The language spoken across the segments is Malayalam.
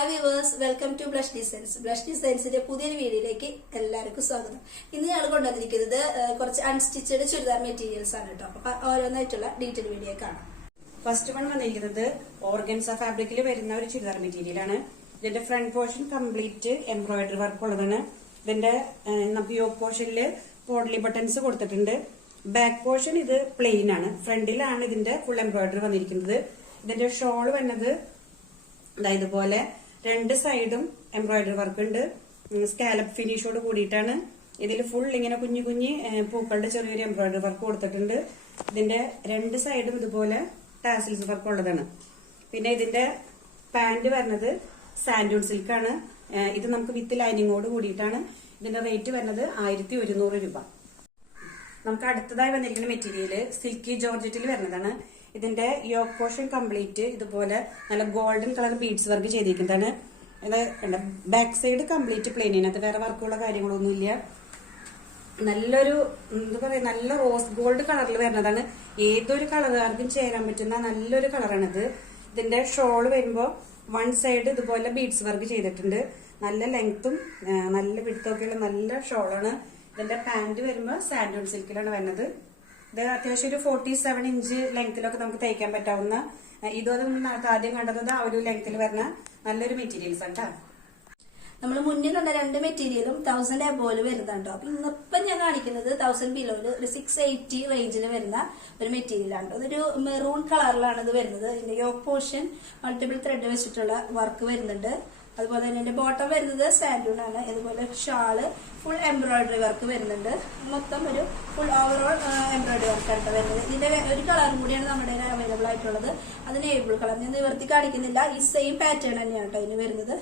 Hi viewers welcome to blush designs blush ഡിസൈൻസിന്റെ പുതിയൊരു വീഡിയോയിലേക്ക് എല്ലാവർക്കും സ്വാഗതം. ഇന്ന് ഞങ്ങൾ കൊണ്ടുവന്നിരിക്കുന്നത് കുറച്ച് അൺസ്റ്റിച്ചഡ് ചുരിദാർ മെറ്റീരിയൽസ് ആണ് കേട്ടോ അപ്പൊ ഓരോന്നായിട്ടുള്ള ഡീറ്റെയിൽ വീഡിയോ കാണാം. ഫസ്റ്റ് വൺ വന്നിരിക്കുന്നത് ഓർഗൻസ ഫാബ്രിക്കിൽ വരുന്ന ഒരു ചുരിദാർ മെറ്റീരിയൽ ആണ്. ഇതിന്റെ front portion complete embroidery work ഉള്ളതാണ്. ഇതിന്റെ യോഗ പോർഷനിൽ പോഡ്ലി ബട്ടൺസ് കൊടുത്തിട്ടുണ്ട്. ബാക്ക് പോർഷൻ ഇത് പ്ലെയിൻ ആണ്. ഫ്രണ്ടിലാണ് ഇതിന്റെ ഫുൾ എംബ്രോയിഡറി വന്നിരിക്കുന്നത്. ഇതിന്റെ ഷോൾ വന്നത് ഇതുപോലെ രണ്ട് സൈഡും എംബ്രോയിഡറി വർക്ക് ഉണ്ട് സ്കാലപ്പ് ഫിനിഷോട് കൂടിയിട്ടാണ് ഇതിൽ ഫുൾ ഇങ്ങനെ കുഞ്ഞു കുഞ്ഞു പൂക്കളുടെ ചെറിയൊരു എംബ്രോയിഡറി വർക്ക് കൊടുത്തിട്ടുണ്ട്. ഇതിന്റെ രണ്ട് സൈഡും ഇതുപോലെ ടാസിൽസ് വർക്ക് ഉള്ളതാണ്. പിന്നെ ഇതിന്റെ പാന്റ് വരുന്നത് സാൻഡൂൺ സിൽക്ക് ആണ്. ഇത് നമുക്ക് വിത്ത് ലൈനിങ്ങോട് കൂടിയിട്ടാണ്. ഇതിന്റെ റേറ്റ് വരുന്നത് ആയിരത്തി ഒരുന്നൂറ് രൂപ. നമുക്ക് അടുത്തതായി വന്നിരിക്കുന്ന മെറ്റീരിയൽ സിൽക്കി ജോർജറ്റിൽ വരുന്നതാണ്. ഇതിന്റെ യോക്ക് പോർഷൻ കംപ്ലീറ്റ് ഇതുപോലെ നല്ല ഗോൾഡൻ കളർ ബീഡ്സ് വർക്ക് ചെയ്തിരിക്കുന്നതാണ്. ഇത് ബാക്ക് സൈഡ് കംപ്ലീറ്റ് പ്ലെയിൻ അതിനകത്ത് വേറെ വർക്കുള്ള കാര്യങ്ങളൊന്നുമില്ല നല്ലൊരു എന്താ പറയാ നല്ല റോസ് ഗോൾഡ് കളറിൽ വരുന്നതാണ്. ഏതൊരു കളറുകാർക്കും ചേരാൻ പറ്റുന്ന നല്ലൊരു കളറാണിത് ഇതിന്റെ ഷോൾ വരുമ്പോ വൺ സൈഡ് ഇതുപോലെ ബീഡ്സ് വർക്ക് ചെയ്തിട്ടുണ്ട്. നല്ല ലെങ്ത്തും നല്ല വിടുത്തൊക്കെയുള്ള നല്ല ഷോളാണ് ഇതിന്റെ പാന്റ് വരുമ്പോ സാൻഡോൺ സിൽക്കിലാണ് വരുന്നത്. ഇത് അത്യാവശ്യം ഒരു ഫോർട്ടി സെവൻ ഇഞ്ച് ലെങ്ത്തിലൊക്കെ നമുക്ക് തയ്ക്കാൻ പറ്റാവുന്ന ഇതുപോലെ നമ്മൾ ആദ്യം കണ്ടത് ആ ഒരു ലെങ്ത്തിൽ വരുന്ന നല്ലൊരു മെറ്റീരിയൽസ് ആണ് ട്ടോ. നമ്മൾ മുന്നിൽ കണ്ട രണ്ട് മെറ്റീരിയലും തൗസൻഡ് എബോൽ വരുന്നുണ്ടോ അപ്പൊ ഇന്നിപ്പം ഞാൻ കാണിക്കുന്നത് തൗസൻഡ് ബിലോയിൽ ഒരു സിക്സ് എയ്റ്റി റേഞ്ചിൽ വരുന്ന ഒരു മെറ്റീരിയൽ ആണ് ഇതൊരു മെറൂൺ കളറിലാണ് ഇത് വരുന്നത്. ഇതിന്റെ യോക്ക് പോർഷൻ മൾട്ടിപ്പിൾ ത്രെഡ് വെച്ചിട്ടുള്ള വർക്ക് വരുന്നുണ്ട്. അതുപോലെ തന്നെ ഇതിന്റെ ബോട്ടം വരുന്നത് സാൻഡൂൺ ആണ്. അതുപോലെ ഷാൾ ഫുൾ എംബ്രോയിഡറി വർക്ക് വരുന്നുണ്ട്. മൊത്തം ഒരു ഫുൾ ഓവറോൾ എംബ്രോയിഡറി വർക്കാണ് ട്ടോ വരുന്നത്. ഇതിന്റെ ഒരു കളറും കൂടിയാണ് നമ്മുടെ അവൈലബിൾ ആയിട്ടുള്ളത്. അത് നേബിൾ കളർ ഞാൻ നിവർത്തി കാണിക്കുന്നില്ല. ഈ സെയിം പാറ്റേൺ തന്നെയാണ് കേട്ടോ ഇതിന് വരുന്നത്.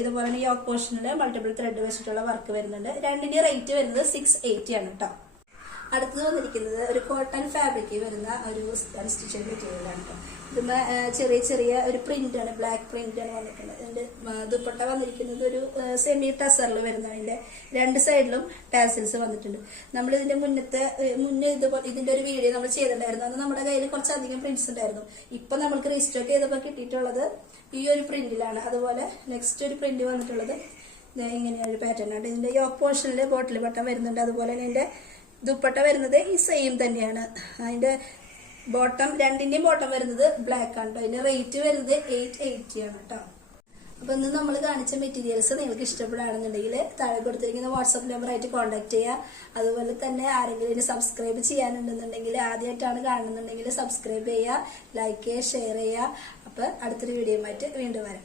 ഇതുപോലെ യോക്ക് പോർഷനിൽ മൾട്ടിപ്പിൾ ത്രെഡ് വെച്ചിട്ടുള്ള വർക്ക് വരുന്നുണ്ട്. രണ്ടിന്റെ റേറ്റ് വരുന്നത് സിക്സ് എയ്റ്റി ആണ് കേട്ടോ അടുത്തത് വന്നിരിക്കുന്നത് ഒരു കോട്ടൺ ഫാബ്രിക്കിൽ വരുന്ന ഒരു സ്റ്റിച്ച് മെറ്റീരിയലാണ് കേട്ടോ ചെറിയ ചെറിയ ഒരു പ്രിന്റാണ് ബ്ലാക്ക് പ്രിന്റാണ് വന്നിട്ടുള്ളത് അതിന്റെ ദുപ്പട്ട വന്നിരിക്കുന്നത് ഒരു സെമി ടസറിൽ വരുന്ന അതിന്റെ രണ്ട് സൈഡിലും ടാസിൽസ് വന്നിട്ടുണ്ട്. നമ്മൾ ഇതിന്റെ മുന്നത്തെ മുന്നേ ഇതുപോലെ ഇതിന്റെ ഒരു വീഡിയോ നമ്മൾ ചെയ്തിട്ടുണ്ടായിരുന്നു. അന്ന് നമ്മുടെ കയ്യിൽ കുറച്ചധികം പ്രിന്റ്സ് ഉണ്ടായിരുന്നു. ഇപ്പൊ നമ്മൾക്ക് റീസ്റ്റോക്ക് ചെയ്തപ്പോൾ കിട്ടിയിട്ടുള്ളത് ഈ ഒരു പ്രിന്റിലാണ് അതുപോലെ നെക്സ്റ്റ് ഒരു പ്രിന്റ് വന്നിട്ടുള്ളത് ഇങ്ങനെയൊരു പാറ്റേൺ ആണ്. ഇതിന്റെ യോക്ക് പോർഷനിൽ ബോട്ടിൽ ബട്ടൺ വരുന്നുണ്ട്. അതുപോലെ തന്നെ ദുപ്പട്ട വരുന്നത് ഈ സെയിം തന്നെയാണ്. അതിന്റെ ബോട്ടം രണ്ടിന്റെയും ബോട്ടം വരുന്നത് ബ്ലാക്ക് ആണ് അതിന്റെ റേറ്റ് വരുന്നത് എയ്റ്റ് എയ്റ്റി ആണ് കേട്ടോ അപ്പൊ ഇന്ന് നമ്മൾ കാണിച്ച മെറ്റീരിയൽസ് നിങ്ങൾക്ക് ഇഷ്ടപ്പെടുകയാണെന്നുണ്ടെങ്കിൽ താഴെ കൊടുത്തിരിക്കുന്ന വാട്സപ്പ് നമ്പർ ആയിട്ട് കോൺടാക്ട് ചെയ്യുക. അതുപോലെ തന്നെ ആരെങ്കിലും ഇതിന് സബ്സ്ക്രൈബ് ചെയ്യാനുണ്ടെന്നുണ്ടെങ്കിൽ ആദ്യമായിട്ടാണ് കാണുന്നുണ്ടെങ്കിൽ സബ്സ്ക്രൈബ് ചെയ്യുക ലൈക്ക് ചെയ്യുക ഷെയർ ചെയ്യുക. അപ്പൊ അടുത്തൊരു വീഡിയോ വീണ്ടും വരാം.